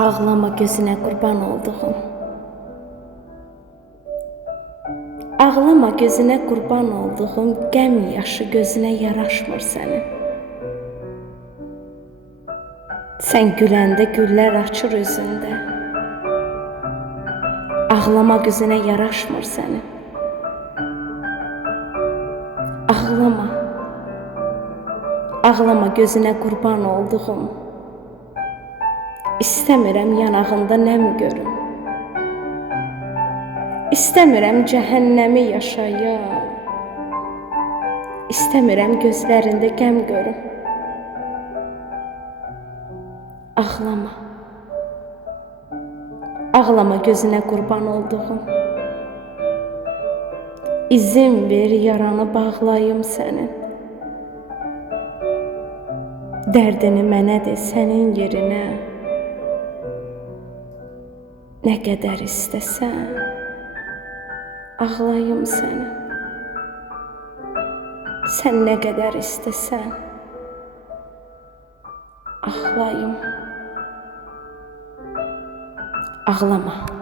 Ağlama gözünə qurban olduğum. Ağlama gözünə qurban olduğum, qəm yaşı gözünə yaraşmır sənin. Sən güləndə güllər açır üzündə. Ağlama gözünə yaraşmır sənin. Ağlama. Ağlama gözünə qurban olduğum. İstəmirəm yanağında nəm görüm. İstəmirəm cəhənnəmi yaşayam. İstəmirəm gözlərində qəm görüm. Ağlama. Ağlama gözünə qurban olduğum. İzin ver yaranı bağlayım sənin. Dərdini mənə de sənin yerinə. Nə qədər istəsən, ağlayım səni. Sən nə qədər istəsən, ağlayım. Ağlama.